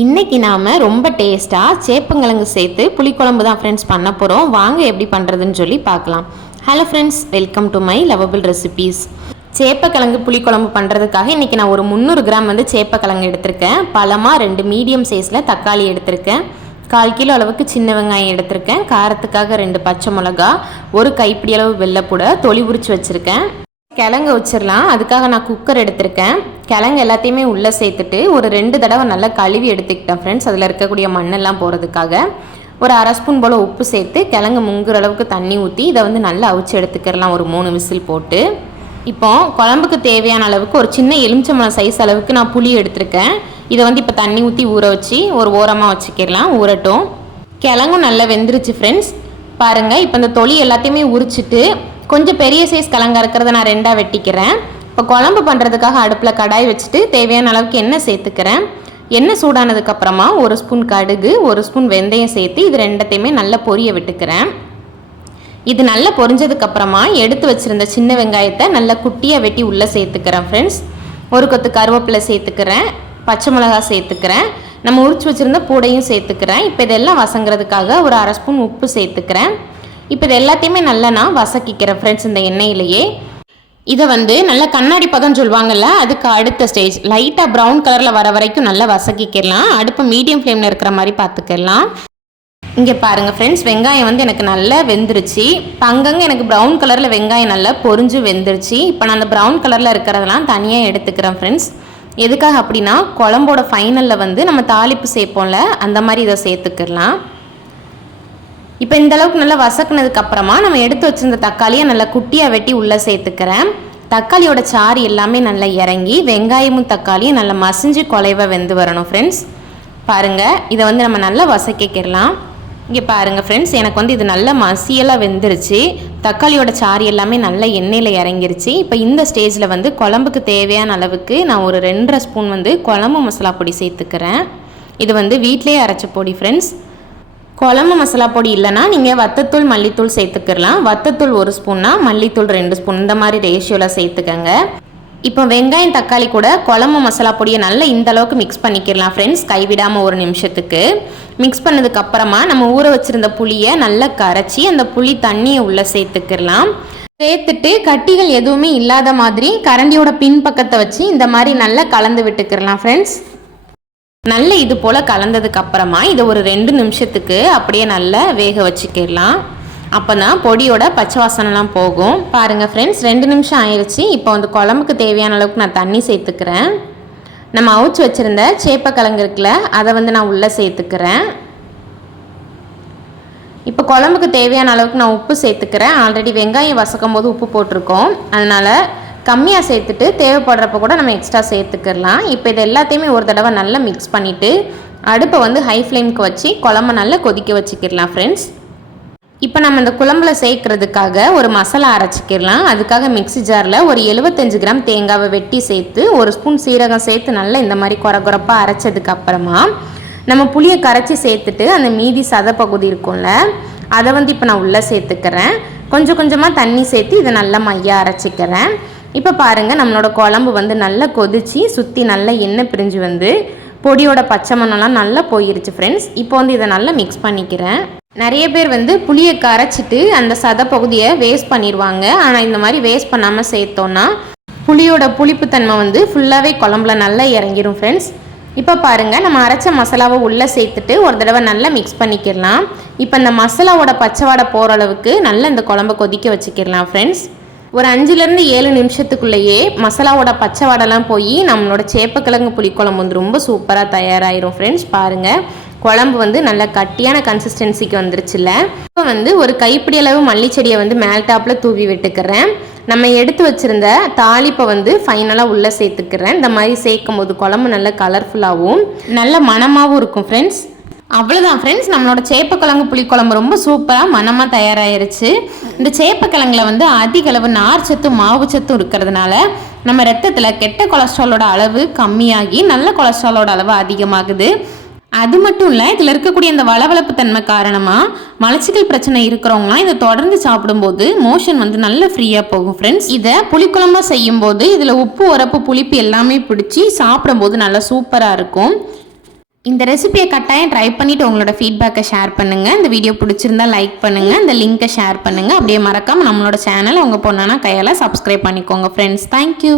இன்றைக்கி நாம் ரொம்ப டேஸ்ட்டாக சேப்பங்கிழங்கு சேர்த்து புளிக்குழம்பு தான் ஃப்ரெண்ட்ஸ் பண்ண போகிறோம். வாங்க எப்படி பண்ணுறதுன்னு சொல்லி பார்க்கலாம். Hello friends, welcome to my lovable recipes. சேப்பக்கிழங்கு புளிக்குழம்பு பண்ணுறதுக்காக இன்றைக்கி நான் ஒரு 300 கிராம் சேப்பக்கிழங்கு எடுத்திருக்கேன். பழமாக 2 மீடியம் சைஸில் தக்காளி எடுத்திருக்கேன். 1/4 கிலோ அளவுக்கு சின்ன வெங்காயம் எடுத்திருக்கேன். காரத்துக்காக 2 பச்சை மிளகா, ஒரு கைப்பிடி அளவு வெள்ளைப்பூடை தொளி உரிச்சு வச்சுருக்கேன். கிழங்கு வச்சிடலாம். அதுக்காக நான் குக்கர் எடுத்திருக்கேன். கிழங்கு எல்லாத்தையுமே உள்ளே சேர்த்துட்டு ஒரு 2 தடவை நல்லா கழுவி எடுத்துக்கிட்டேன் ஃப்ரெண்ட்ஸ். அதில் இருக்கக்கூடிய மண்ணெல்லாம் போகிறதுக்காக ஒரு 1/2 ஸ்பூன் போல் உப்பு சேர்த்து கிழங்கு முங்குற அளவுக்கு தண்ணி ஊற்றி இதை நல்லா அவிச்சு எடுத்துக்கிறலாம். ஒரு 3 விசில் போட்டு இப்போ குழம்புக்கு தேவையான அளவுக்கு ஒரு சின்ன எலுமிச்சம்பழம் சைஸ் அளவுக்கு நான் புளி எடுத்திருக்கேன். இதை இப்போ தண்ணி ஊற்றி ஊற வச்சு ஒரு ஓரமாக வச்சுக்கிடலாம், ஊறட்டும். கிழங்கும் நல்லா வெந்துருச்சு ஃப்ரெண்ட்ஸ். பாருங்கள், இப்போ இந்த தொளி எல்லாத்தையுமே உரிச்சிட்டு கொஞ்சம் பெரிய சைஸ் கிழங்கா இருக்கிறத நான் 2ஆக வெட்டிக்கிறேன். இப்போ குழம்பு பண்ணுறதுக்காக அடுப்பில் கடாய் வச்சுட்டு தேவையான அளவுக்கு எண்ணெய் சேர்த்துக்கிறேன். எண்ணெய் சூடானதுக்கப்புறமா 1 ஸ்பூன் கடுகு, 1 ஸ்பூன் வெந்தயம் சேர்த்து இது ரெண்டத்தையுமே நல்லா பொரிய விட்டுக்கிறேன். இது நல்லா பொரிஞ்சதுக்கப்புறமா எடுத்து வச்சுருந்த சின்ன வெங்காயத்தை நல்லா குட்டியாக வெட்டி உள்ளே சேர்த்துக்கிறேன் ஃப்ரெண்ட்ஸ். ஒரு கொத்து கருவேப்பிலை சேர்த்துக்கிறேன், பச்சை மிளகா சேர்த்துக்கிறேன், நம்ம உரிச்சு வச்சுருந்த பூடையும் சேர்த்துக்கிறேன். இப்போ இதெல்லாம் வசங்கிறதுக்காக ஒரு 1/2 ஸ்பூன் உப்பு சேர்த்துக்கிறேன். இப்போ இது எல்லாத்தையுமே நல்லா நான் வசக்கிக்கிறேன் ஃப்ரெண்ட்ஸ். இந்த எண்ணெயிலேயே இதை நல்லா கண்ணாடி பதம் சொல்லுவாங்கள்ல, அதுக்கு அடுத்த ஸ்டேஜ் லைட்டாக ப்ரௌன் கலரில் வர வரைக்கும் நல்லா வசக்கிக்கலாம். அடுப்பு மீடியம் ஃப்ளேமில் இருக்கிற மாதிரி பார்த்துக்கலாம். இங்கே பாருங்கள் ஃப்ரெண்ட்ஸ், வெங்காயம் எனக்கு நல்லா வெந்துருச்சு. அங்கங்கே எனக்கு ப்ரௌன் கலரில் வெங்காயம் நல்லா பொரிஞ்சு வெந்துருச்சு. இப்போ நான் அந்த ப்ரௌன் கலரில் இருக்கிறதெல்லாம் தனியாக எடுத்துக்கிறேன் ஃப்ரெண்ட்ஸ். எதுக்காக அப்படின்னா குழம்போட ஃபைனலில் நம்ம தாளிப்பு சேர்ப்போம்ல, அந்த மாதிரி இதை சேர்த்துக்கலாம். இப்போ இந்த அளவுக்கு நல்லா வசக்குனதுக்கு அப்புறமா நம்ம எடுத்து வச்சிருந்த தக்காளியை நல்லா குட்டியாக வெட்டி உள்ளே சேர்த்துக்கிறேன். தக்காளியோட சாறு எல்லாமே நல்லா இறங்கி வெங்காயமும் தக்காளியும் நல்லா மசிஞ்சு குலைவாக வெந்து வரணும் ஃப்ரெண்ட்ஸ். பாருங்கள், இதை நம்ம நல்லா வசக்கிக்கலாம். இங்கே பாருங்கள் ஃப்ரெண்ட்ஸ், எனக்கு இது நல்லா மசியெல்லாம் வெந்துருச்சு. தக்காளியோட சாறு எல்லாமே நல்லா எண்ணெயில் இறங்கிருச்சு. இப்போ இந்த ஸ்டேஜில் குழம்புக்கு தேவையான அளவுக்கு நான் ஒரு 2.5 ஸ்பூன் குழம்பு மசாலா பொடி சேர்த்துக்கிறேன். இது வீட்டிலேயே அரைச்ச பொடி ஃப்ரெண்ட்ஸ். குழம்பு மசாலா பொடி இல்லைனா நீங்கள் வத்தத்தூள் மல்லித்தூள் சேர்த்துக்கலாம். வத்தத்தூள் 1 ஸ்பூன்னா மல்லித்தூள் 2 ஸ்பூன், இந்த மாதிரி ரேஷியோவில் சேர்த்துக்கங்க. இப்போ வெங்காயம் தக்காளி கூட குழம்பு மசாலா பொடியை நல்லா இந்த அளவுக்கு மிக்ஸ் பண்ணிக்கலாம் ஃப்ரெண்ட்ஸ், கைவிடாமல் 1 நிமிஷத்துக்கு. மிக்ஸ் பண்ணதுக்கு அப்புறமா நம்ம ஊற வச்சுருந்த புளியை நல்லா கரைச்சி அந்த புளி தண்ணியை உள்ளே சேர்த்துக்கலாம். சேர்த்துட்டு கட்டிகள் எதுவுமே இல்லாத மாதிரி கரண்டியோட பின்பக்கத்தை வச்சு இந்த மாதிரி நல்லா கலந்து விட்டுக்கிறலாம் ஃப்ரெண்ட்ஸ். நல்ல இது போல் கலந்ததுக்கு அப்புறமா இதை ஒரு 2 நிமிஷத்துக்கு அப்படியே நல்லா வேக வச்சுக்கிடலாம். அப்போ தான் பொடியோட பச்சை வாசனைலாம் போகும். பாருங்கள் ஃப்ரெண்ட்ஸ், 2 நிமிஷம் ஆயிடுச்சு. இப்போ குழம்புக்கு தேவையான அளவுக்கு நான் தண்ணி சேர்த்துக்கிறேன். நம்ம அவிச்சு வச்சுருந்த சேப்பக்கிழங்கு இருக்குல்ல, அதை நான் உள்ளே சேர்த்துக்கிறேன். இப்போ குழம்புக்கு தேவையான அளவுக்கு நான் உப்பு சேர்த்துக்கிறேன். ஆல்ரெடி வெங்காயம் வசக்கும் போது உப்பு போட்டிருக்கோம், அதனால் கம்மியாக சேர்த்துட்டு தேவைப்படுறப்ப கூட நம்ம எக்ஸ்ட்ரா சேர்த்துக்கலாம். இப்போ இது எல்லாத்தையுமே ஒரு தடவை நல்லா மிக்ஸ் பண்ணிவிட்டு அடுப்பை ஹை ஃப்ளேமுக்கு வச்சு குழம்பு நல்லா கொதிக்க வச்சுக்கிடலாம் ஃப்ரெண்ட்ஸ். இப்போ நம்ம இந்த குழம்புல சேர்க்கறதுக்காக ஒரு மசாலா அரைச்சிக்கிடலாம். அதுக்காக மிக்ஸி ஜாரில் ஒரு 75 கிராம் தேங்காவை வெட்டி சேர்த்து 1 ஸ்பூன் சீரகம் சேர்த்து நல்லா இந்த மாதிரி குறப்பாக அரைச்சதுக்கு அப்புறமா நம்ம புளியை கரைச்சி சேர்த்துட்டு அந்த மீதி சதை பகுதி இருக்கும்ல, அதை இப்போ நான் உள்ளே சேர்த்துக்கிறேன். கொஞ்சம் கொஞ்சமாக தண்ணி சேர்த்து இதை நல்லா மையாக அரைச்சிக்கிறேன். இப்போ பாருங்கள், நம்மளோட குழம்பு நல்லா கொதிச்சு சுற்றி நல்லா எண்ணெய் பிரிஞ்சு பொடியோட பச்சை மண்ணெல்லாம் நல்லா போயிருச்சு ஃப்ரெண்ட்ஸ். இப்போ இதை நல்லா மிக்ஸ் பண்ணிக்கிறேன். நிறைய பேர் புளியை கரைச்சிட்டு அந்த சதை பகுதியை வேஸ்ட் பண்ணிடுவாங்க. ஆனால் இந்த மாதிரி வேஸ்ட் பண்ணாமல் சேர்த்தோன்னா புளியோட புளிப்புத்தன்மை ஃபுல்லாகவே குழம்புல நல்லா இறங்கிடும் ஃப்ரெண்ட்ஸ். இப்போ பாருங்கள், நம்ம அரைச்ச மசாலாவை உள்ளே சேர்த்துட்டு ஒரு தடவை நல்லா மிக்ஸ் பண்ணிக்கிடலாம். இப்போ இந்த மசாலாவோட பச்சை வாடை போகிற அளவுக்கு நல்லா இந்த குழம்பை கொதிக்க வச்சுக்கிடலாம் ஃப்ரெண்ட்ஸ். ஒரு 5லேருந்து 7 நிமிஷத்துக்குள்ளேயே மசாலாவோட பச்சை வாடெல்லாம் போய் நம்மளோட சேப்பக்கிழங்கு புளிக்குழம்பு ரொம்ப சூப்பராக தயாராகிடும் ஃப்ரெண்ட்ஸ். பாருங்கள், குழம்பு நல்லா கட்டியான கன்சிஸ்டன்சிக்கு வந்துருச்சுல்ல. இப்போ ஒரு கைப்பிடி அளவு மல்லிச்செடியை மேல் டாப்பில் தூவி விட்டுக்கிறேன். நம்ம எடுத்து வச்சுருந்த தாளிப்பை ஃபைனலாக உள்ளே சேர்த்துக்கிறேன். இந்த மாதிரி சேர்க்கும் போது குழம்பு நல்லா கலர்ஃபுல்லாகவும் நல்ல மணமாகவும் இருக்கும் ஃப்ரெண்ட்ஸ். அவ்வளோதான் ஃப்ரெண்ட்ஸ், நம்மளோட சேப்பக்கிழங்கு புளிக்குழம்பு ரொம்ப சூப்பராக மனமாக தயாராகிருச்சு. இந்த சேப்பக்கிழங்குல அதிக அளவு நார் சத்து மாவு சத்தும் இருக்கிறதுனால நம்ம ரத்தத்தில் கெட்ட கொலஸ்ட்ராலோட அளவு கம்மியாகி நல்ல கொலஸ்ட்ராலோட அளவு அதிகமாகுது. அது மட்டும் இல்லை, இதில் இருக்கக்கூடிய இந்த வளவளப்பு தன்மை காரணமாக மலச்சிக்கல் பிரச்சனை இருக்கிறவங்களாம் இதை தொடர்ந்து சாப்பிடும்போது மோஷன் நல்ல ஃப்ரீயாக போகும் ஃப்ரெண்ட்ஸ். இதை புளிக்குழம்பா செய்யும் போது இதில் உப்பு உரப்பு புளிப்பு எல்லாமே பிடிச்சி சாப்பிடும்போது நல்லா சூப்பராக இருக்கும். இந்த ரெசிபியை கட்டாயம் ட்ரை பண்ணிவிட்டு உங்களோட ஃபீட்பேக்கை ஷேர் பண்ணுங்கள். இந்த வீடியோ பிடிச்சிருந்தா லைக் பண்ணுங்கள், இந்த லிங்க்கை ஷேர் பண்ணுங்கள். அப்படியே மறக்காமல் நம்மளோட சேனலை உங்கள் பொண்ணானா கையால் சப்ஸ்கிரைப் பண்ணிக்கோங்க ஃப்ரெண்ட்ஸ். தேங்க்யூ.